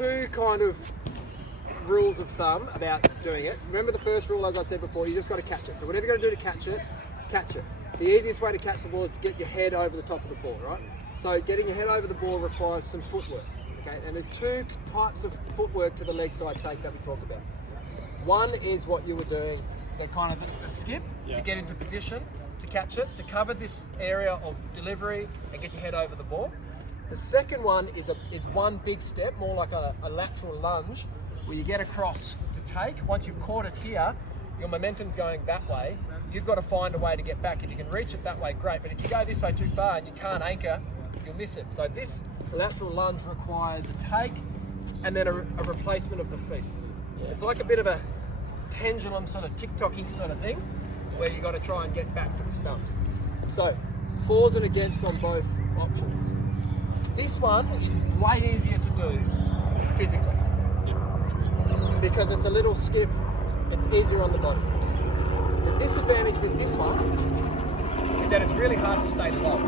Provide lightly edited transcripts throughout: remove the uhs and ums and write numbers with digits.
two kind of rules of thumb about doing it. Remember the first rule, as I said before, you just got to catch it. So whatever you're going to do to catch it, catch it. The easiest way to catch the ball is to get your head over the top of the ball, right? So getting your head over the ball requires some footwork, okay? And there's two types of footwork to the leg side take that we talk about. One is what you were doing, the kind of the skip to get into position, to catch it, to cover this area of delivery and get your head over the ball. The second one is one big step, more like a lateral lunge, where you get across to take. Once you've caught it here, your momentum's going that way. You've got to find a way to get back. If you can reach it that way, great. But if you go this way too far and you can't anchor, you'll miss it. So this lateral lunge requires a take and then a replacement of the feet. It's like a bit of a pendulum sort of tick-tocking sort of thing, where you got to try and get back to the stumps. So fours and against on both options. This one is way easier to do physically because it's a little skip, it's easier on the body. The disadvantage with this one is that it's really hard to stay low.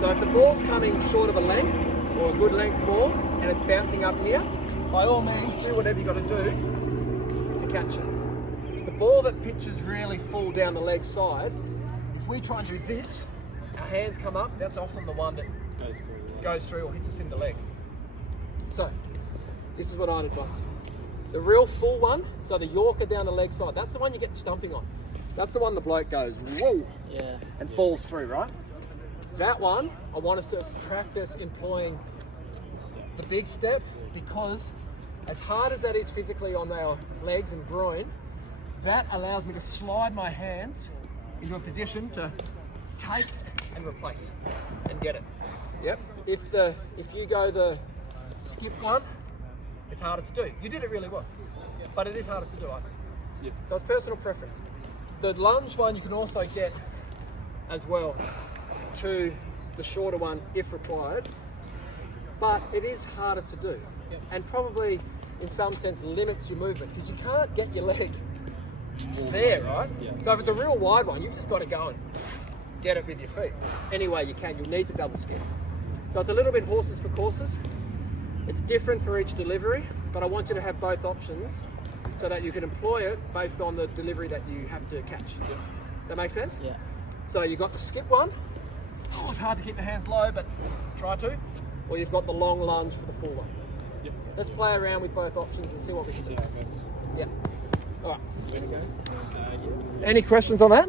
So if the ball's coming short of a length or a good length ball and it's bouncing up here, by all means do whatever you got to do to catch it. The ball that pitches really full down the leg side, if we try and do this, our hands come up, that's often the one that goes through or hits us in the leg. So this is what I'd advise. The real full one, so the Yorker down the leg side, that's the one you get the stumping on. That's the one the bloke goes, whoa, and falls through, right? That one, I want us to practice employing the big step, because as hard as that is physically on our legs and groin, that allows me to slide my hands into a position to take and replace and get it. Yep. If you go the skip one, it's harder to do. You did it really well, but it is harder to do, I think. So it's personal preference. The lunge one you can also get as well to the shorter one if required, but it is harder to do and probably in some sense limits your movement because you can't get your leg there, right? So if it's a real wide one, you've just got to go and get it with your feet. Any way you can, you'll need to double skip. So it's a little bit horses for courses. It's different for each delivery, but I want you to have both options so that you can employ it based on the delivery that you have to catch. Does that make sense? Yeah. So you've got the skip one. Oh, it's hard to keep the hands low, but try to. Or you've got the long lunge for the full one. Let's play around with both options and see what we can do. Yeah. All right. Any questions on that?